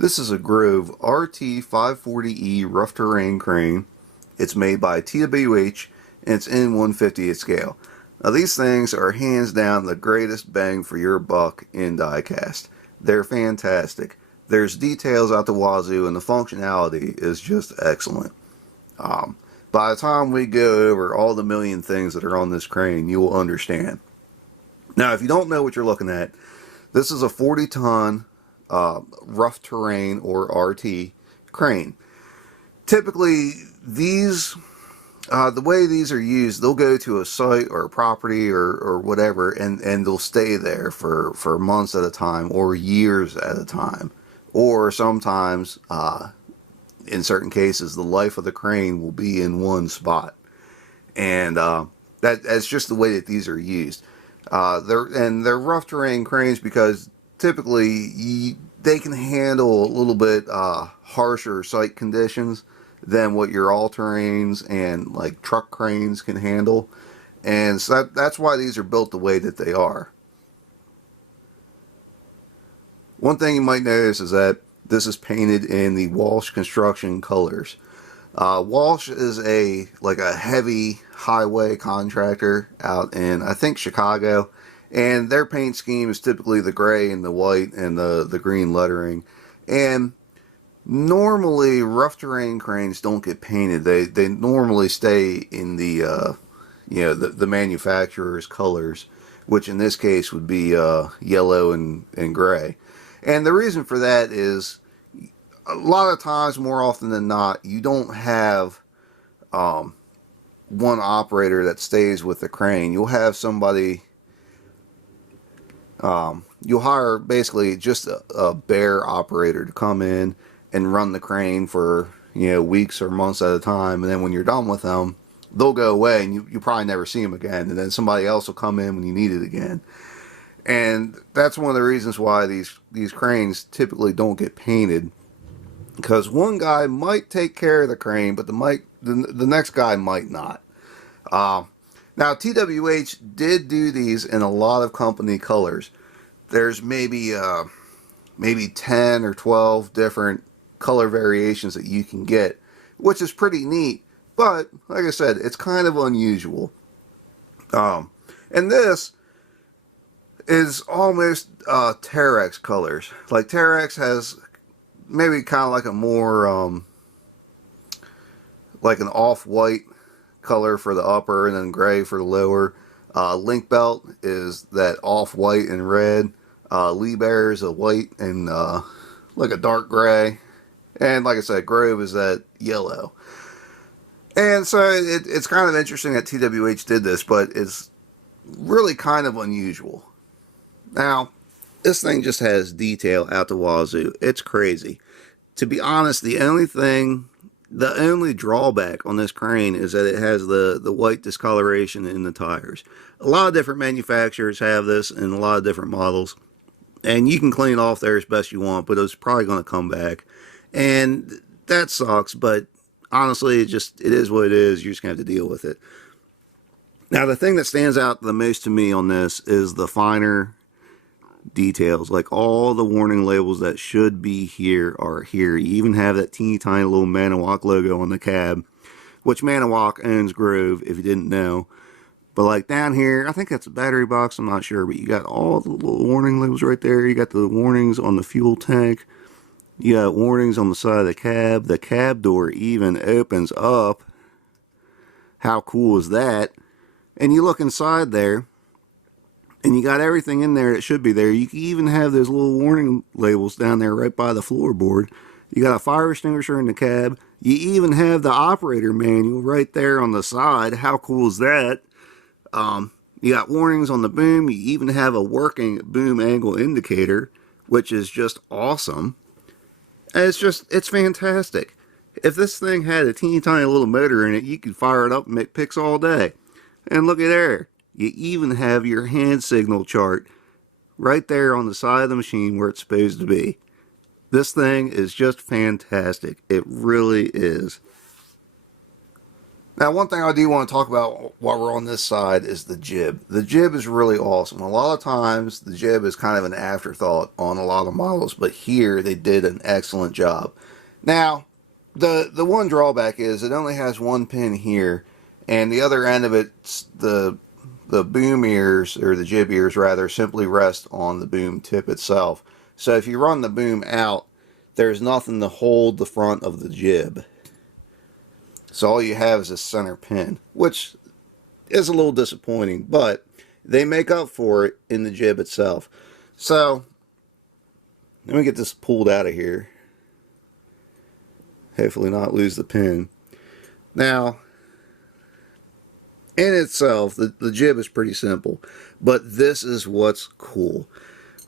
This is a Grove RT540E rough terrain crane. It's made by TWH and it's in 1/50th scale. Now these things are hands down the greatest bang for your buck in diecast. They're fantastic. There's details out the wazoo and the functionality is just excellent. By the time we go over all the million things that are on this crane, you will understand. Now if you don't know what you're looking at, this is a 40-ton rough terrain or RT crane. Typically these the way these are used, they'll go to a site or a property or whatever and they'll stay there for months at a time or years at a time, or sometimes in certain cases the life of the crane will be in one spot, and that's just the way that these are used. They're rough terrain cranes because typically they can handle a little bit harsher site conditions than what your all-terrains and like truck cranes can handle, and so that's why these are built the way that they are. One thing you might notice is that this is painted in the WALSH construction colors. WALSH is a heavy highway contractor out in, I think, Chicago, and their paint scheme is typically the gray and the white and the green lettering. And normally rough terrain cranes don't get painted. They normally stay in the the manufacturer's colors, which in this case would be yellow and gray. And the reason for that is a lot of times, more often than not, you don't have one operator that stays with the crane. You'll have somebody, you'll hire basically just a bare operator to come in and run the crane for weeks or months at a time, and then when you're done with them, they'll go away and you probably never see them again, and then somebody else will come in when you need it again. And that's one of the reasons why these cranes typically don't get painted, because one guy might take care of the crane, but the next guy might not. Now TWH did do these in a lot of company colors. There's maybe 10 or 12 different color variations that you can get, which is pretty neat, but like I said, it's kind of unusual. And this is almost Terex colors. Like Terex has maybe kind of like a more like an off-white color for the upper and then gray for the lower. Link Belt is that off-white and red. Lee Bear is a white and like a dark gray. And like I said, Grove is that yellow. And so it's kind of interesting that TWH did this, but it's really kind of unusual. Now, this thing just has detail out the wazoo. It's crazy. To be honest, the only drawback on this crane is that it has the white discoloration in the tires. A lot of different manufacturers have this in a lot of different models, and you can clean it off there as best you want, but it's probably going to come back, and that sucks. But honestly, it is what it is. You're just going to have to deal with it. Now, the thing that stands out the most to me on this is the finer details. Like all the warning labels that should be here are here. You even have that teeny tiny little Manawak logo on the cab, which Manawak owns Grove, if you didn't know. But like down here, I think that's a battery box, I'm not sure, but you got all the little warning labels right there. You got the warnings on the fuel tank. You got warnings on the side of the cab. The cab door even opens up. How cool is that? And you look inside there, and you got everything in there that should be there. You can even have those little warning labels down there right by the floorboard. You got a fire extinguisher in the cab. You even have the operator manual right there on the side. How cool is that? You got warnings on the boom. You even have a working boom angle indicator, which is just awesome. And it's fantastic. If this thing had a teeny tiny little motor in it, you could fire it up and make picks all day. And look at there. You even have your hand signal chart right there on the side of the machine where it's supposed to be. This thing is just fantastic. It really is. Now, one thing I do want to talk about while we're on this side is the jib. The jib is really awesome. A lot of times, the jib is kind of an afterthought on a lot of models, but here they did an excellent job. Now, the one drawback is it only has one pin here, and the other end of it, the boom ears, or the jib ears rather, simply rest on the boom tip itself. So if you run the boom out, there's nothing to hold the front of the jib. So all you have is a center pin, which is a little disappointing, but they make up for it in the jib itself. So let me get this pulled out of here. Hopefully not lose the pin. Now, in itself, the jib is pretty simple, but this is what's cool.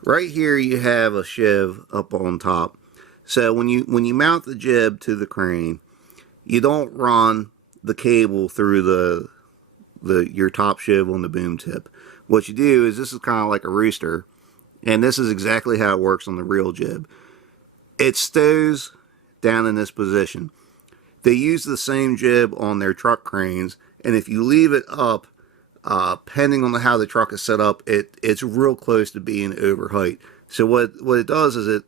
Right here you have a sheave up on top. So when you mount the jib to the crane, you don't run the cable through your top sheave on the boom tip. What you do is, this is kind of like a rooster, and this is exactly how it works on the real jib. It stows down in this position. They use the same jib on their truck cranes, and if you leave it up, depending on how the truck is set up, it's real close to being over height. So what it does is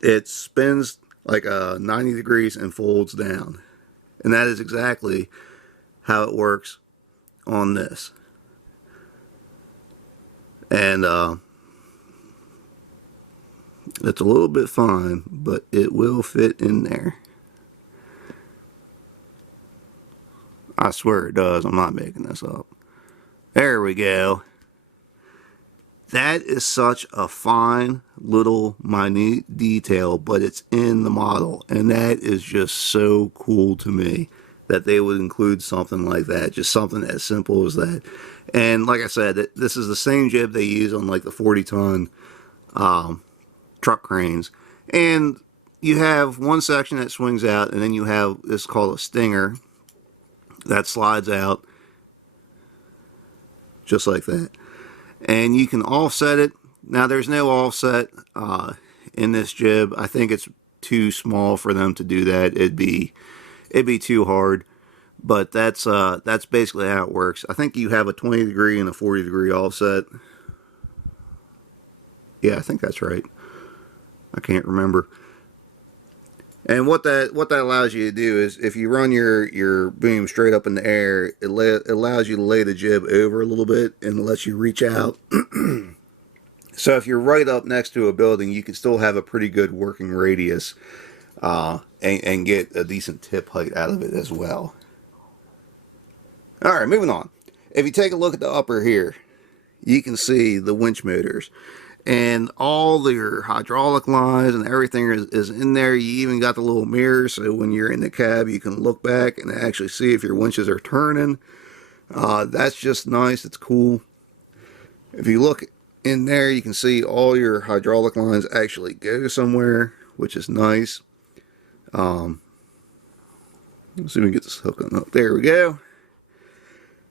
it spins like 90 degrees and folds down, and that is exactly how it works on this. And it's a little bit fine, but it will fit in there. I swear it does. I'm not making this up. There we go. That is such a fine little minute detail, but it's in the model, and that is just so cool to me that they would include something like that, just something as simple as that. And like I said, this is the same jib they use on like the 40-ton truck cranes. And you have one section that swings out, and then you have this called a stinger that slides out just like that. And you can offset it. Now there's no offset in this jib. I think it's too small for them to do that. It'd be too hard. But that's basically how it works. I think you have a 20 degree and a 40 degree offset. Yeah, I think that's right. I can't remember. And what that allows you to do is, if you run your boom straight up in the air, it allows you to lay the jib over a little bit and lets you reach out. So if you're right up next to a building, you can still have a pretty good working radius and get a decent tip height out of it as well. Alright, moving on. If you take a look at the upper here, you can see the winch motors. And all your hydraulic lines and everything is in there. You even got the little mirror, so when you're in the cab you can look back and actually see if your winches are turning. That's just nice. It's cool. If you look in there, you can see all your hydraulic lines actually go somewhere, which is nice. Let's see if we can get this hooking up. There we go.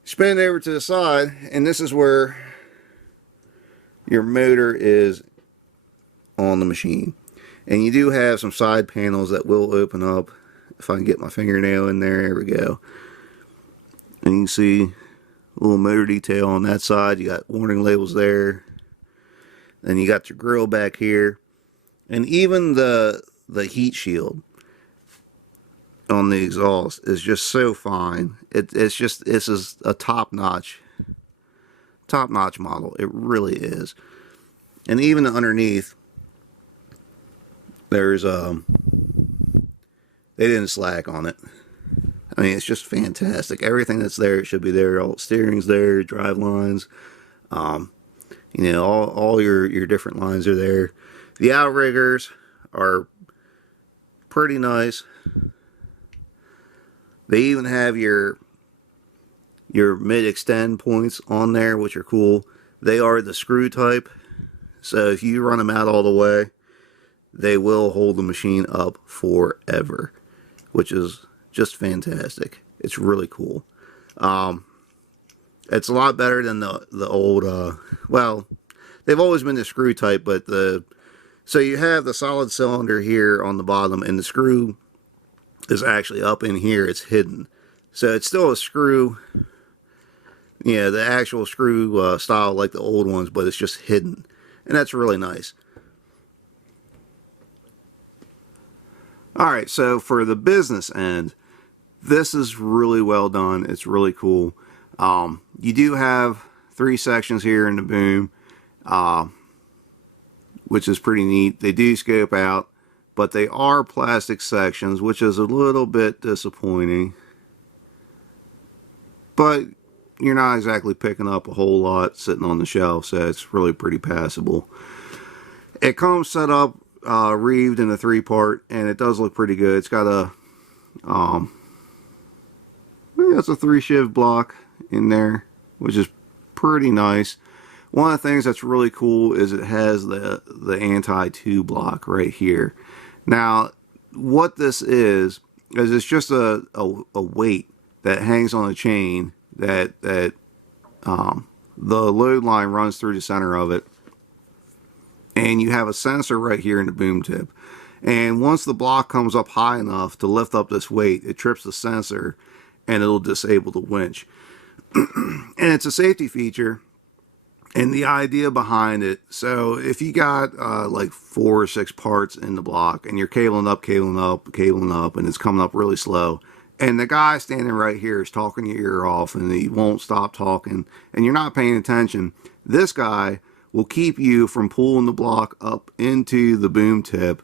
Spin over to the side, and this is where your motor is on the machine. And you do have some side panels that will open up. If I can get my fingernail in there, there we go. And you can see a little motor detail on that side. You got warning labels there. Then you got your grill back here. And even the heat shield on the exhaust is just so fine. This is a top-notch model. It really is. And even underneath, there's they didn't slack on it. I mean, it's just fantastic. Everything that's there, it should be there. All steering's there, drive lines, you know, all your different lines are there. The outriggers are pretty nice. They even have your mid-extend points on there, which are cool. They are the screw type, so if you run them out all the way, they will hold the machine up forever, which is just fantastic. It's really cool. It's a lot better than the old, well, they've always been the screw type, but so you have the solid cylinder here on the bottom, and the screw is actually up in here. It's hidden. So it's still a screw, the actual screw style like the old ones, but it's just hidden. And that's really nice. Alright, so for the business end, this is really well done. It's really cool. You do have 3 sections here in the boom, which is pretty neat. They do scope out, but they are plastic sections, which is a little bit disappointing. But you're not exactly picking up a whole lot sitting on the shelf, so it's really pretty passable. It comes set up reeved in a 3-part, and it does look pretty good. It's got a it's a 3-shiv block in there, which is pretty nice. One of the things that's really cool is it has the anti-2 block right here. Now, what this is it's just a weight that hangs on a chain that the load line runs through the center of it, and you have a sensor right here in the boom tip. And once the block comes up high enough to lift up this weight, it trips the sensor and it'll disable the winch. And it's a safety feature, and the idea behind it, so if you got like 4 or 6 parts in the block and you're cabling up, and it's coming up really slow, and the guy standing right here is talking your ear off and he won't stop talking, and you're not paying attention, this guy will keep you from pulling the block up into the boom tip,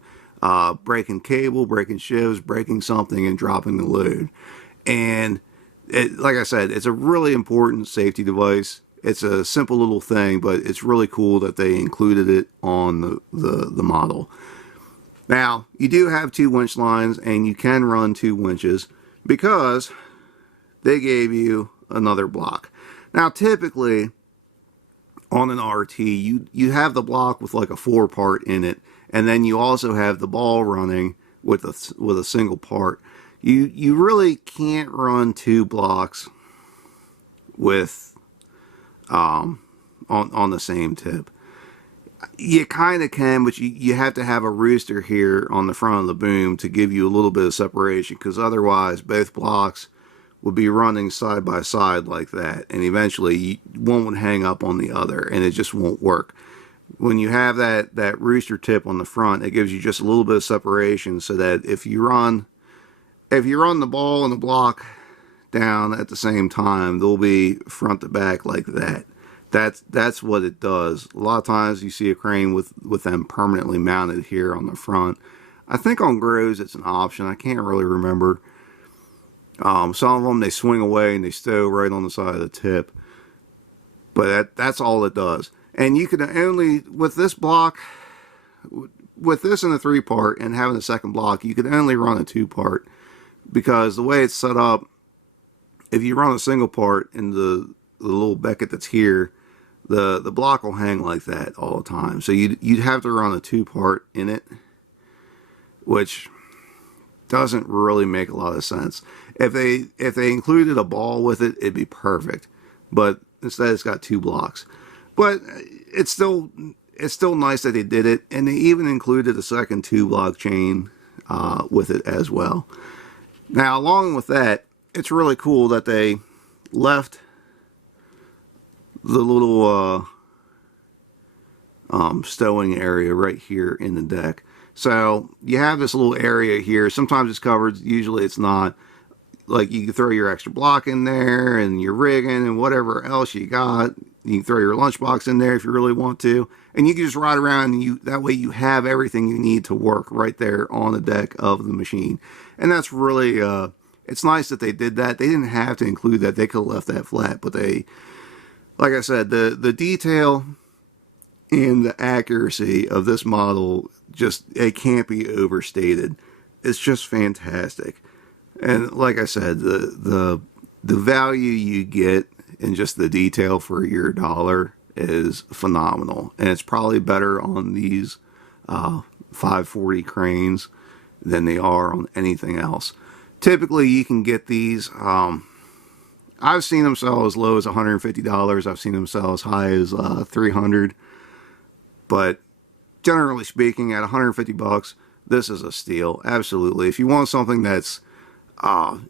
breaking cable, breaking shivs, breaking something, and dropping the load. And like I said, it's a really important safety device. It's a simple little thing, but it's really cool that they included it on the model. Now, you do have 2 winch lines, and you can run 2 winches because they gave you another block. Now, typically on an RT, you have the block with like a 4-part in it, and then you also have the ball running with a single part. You really can't run 2 blocks with on the same tip. You kind of can, but you have to have a rooster here on the front of the boom to give you a little bit of separation, because otherwise both blocks would be running side by side like that, and eventually one would hang up on the other and it just won't work. When you have that rooster tip on the front, it gives you just a little bit of separation, so that if you run the ball and the block down at the same time, they'll be front to back like that. That's what it does. A lot of times you see a crane with them permanently mounted here on the front. I think on Groves it's an option. I can't really remember. Some of them, they swing away and they stow right on the side of the tip. But that's all it does. And you can only, with this block, with this in a 3-part and having a second block, you can only run a 2-part. Because the way it's set up, if you run a single part in the little becket that's here, the block will hang like that all the time. So you'd have to run a 2-part in it, which doesn't really make a lot of sense. If they included a ball with it, it'd be perfect. But instead it's got 2 blocks. But it's still nice that they did it, and they even included a second 2-block chain with it as well. Now, along with that, it's really cool that they left the little stowing area right here in the deck. So you have this little area here. Sometimes it's covered, usually it's not. Like, you can throw your extra block in there and your rigging and whatever else you got. You can throw your lunchbox in there if you really want to, and you can just ride around, and that way you have everything you need to work right there on the deck of the machine. And that's really it's nice that they did that. They didn't have to include that. They could have left that flat, but they, like I said, the detail and the accuracy of this model, just, it can't be overstated. It's just fantastic. And like I said, the value you get in just the detail for your dollar is phenomenal, and it's probably better on these 540 cranes than they are on anything else. Typically you can get these, I've seen them sell as low as $150. I've seen them sell as high as $300, but generally speaking, at $150 bucks, this is a steal. Absolutely. If you want something that's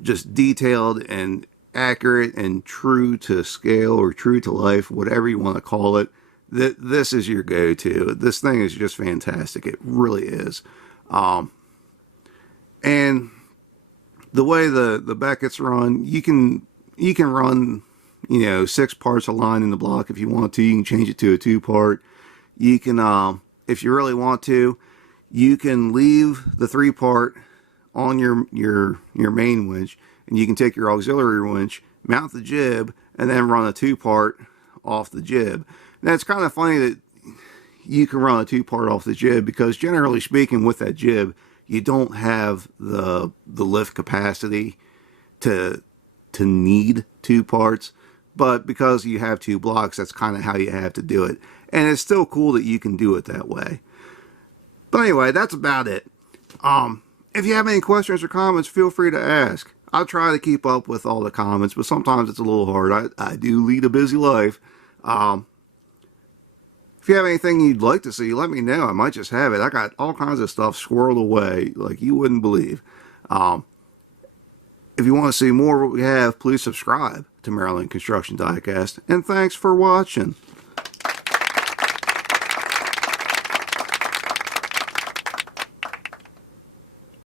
just detailed and accurate and true to scale or true to life, whatever you want to call it. This is your go-to. This thing is just fantastic. It really is. And the way the Beckett's run, you can run, 6 parts of line in the block if you want to. You can change it to a 2-part. You can, if you really want to, you can leave the 3-part on your main winch, and you can take your auxiliary winch, mount the jib, and then run a 2-part off the jib. Now it's kind of funny that you can run a 2-part off the jib, because generally speaking with that jib, you don't have the lift capacity to need 2 parts, but because you have 2 blocks, that's kind of how you have to do it. And it's still cool that you can do it that way. But anyway, that's about it. If you have any questions or comments, feel free to ask. I'll try to keep up with all the comments, but sometimes it's a little hard. I do lead a busy life. If you have anything you'd like to see, let me know. I might just have it. I got all kinds of stuff squirreled away like you wouldn't believe. If you want to see more of what we have, please subscribe to Maryland Construction Diecast. And thanks for watching.